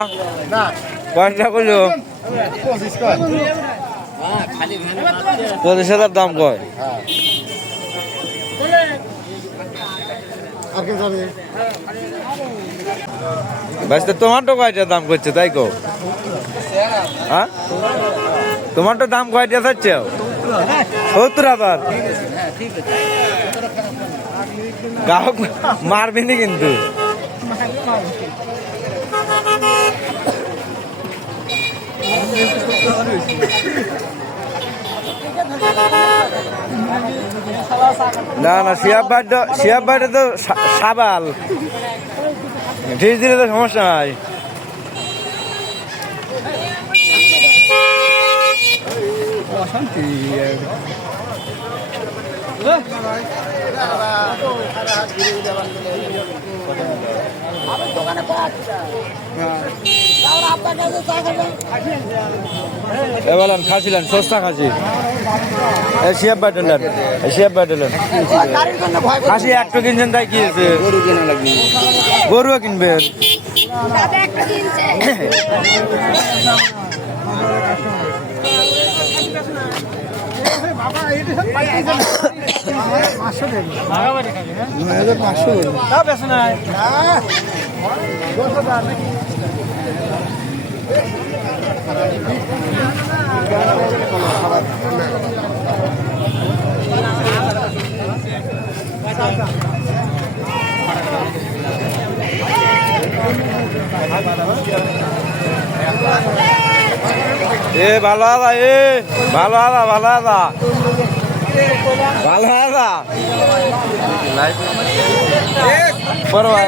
কয়টা করলো 25,000 দাম কয় বাইস্তে টমেটো কয়টা দাম করছে তাই কো হ্যাঁ টমেটো দাম কয়টা চাচ্ছে 70,000 গ্রাহক মারবিনি কিন্তু না না শিয়াব ভাইটা তো সাবাল ঠিক দিলে তো সমস্যা নাই অশান্তি বলেন খাসিলেন সস্তা খাসি শিয়াব বাটলেন খাসি একটু কিনছেন তাই কি আছে গরুও কিনবেন এ ভালো আদা ভালো আদা বড় ভাই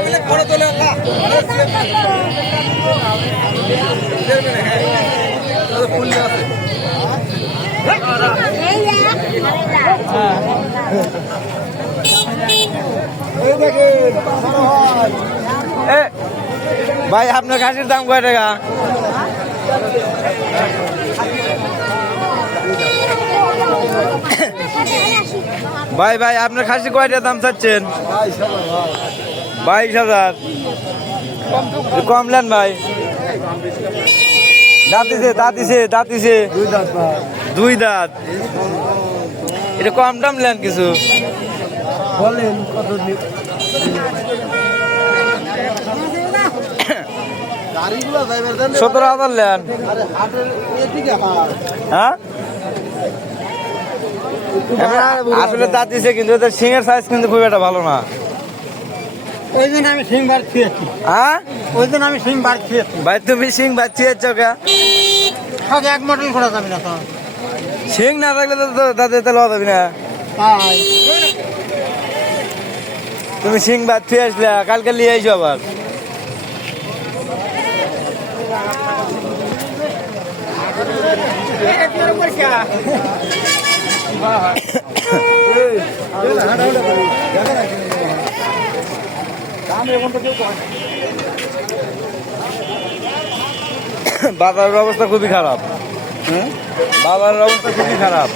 ভাই আপনার খাসির দাম কয় টাকা ভাই আপনার খাসি কয়টা দাম চাচ্ছেন 22,000 কমলেন ভাই দাঁতিছে 2 দাঁত এটা কম দাম লেন কিছু বলেন কত 17,000 লেন হ্যাঁ আসলে দাঁতিছে কিন্তু এদের সিংয়ের সাইজ কিন্তু খুব একটা ভালো না ওই জন্য আমি সিং বার খেয়েছি হ্যাঁ ভাই তুমি সিং বাচ্চিয়েছ কে সব এক মডেল করা যাবে না তো সিং না থাকলে তো তাদের তো লওয়া যাবে না তুমি সিং বাচ্চি আসলে কালকে নিয়ে আইসো আবার বাজারের অবস্থা খুবই খারাপ বাজারের অবস্থা খুবই খারাপ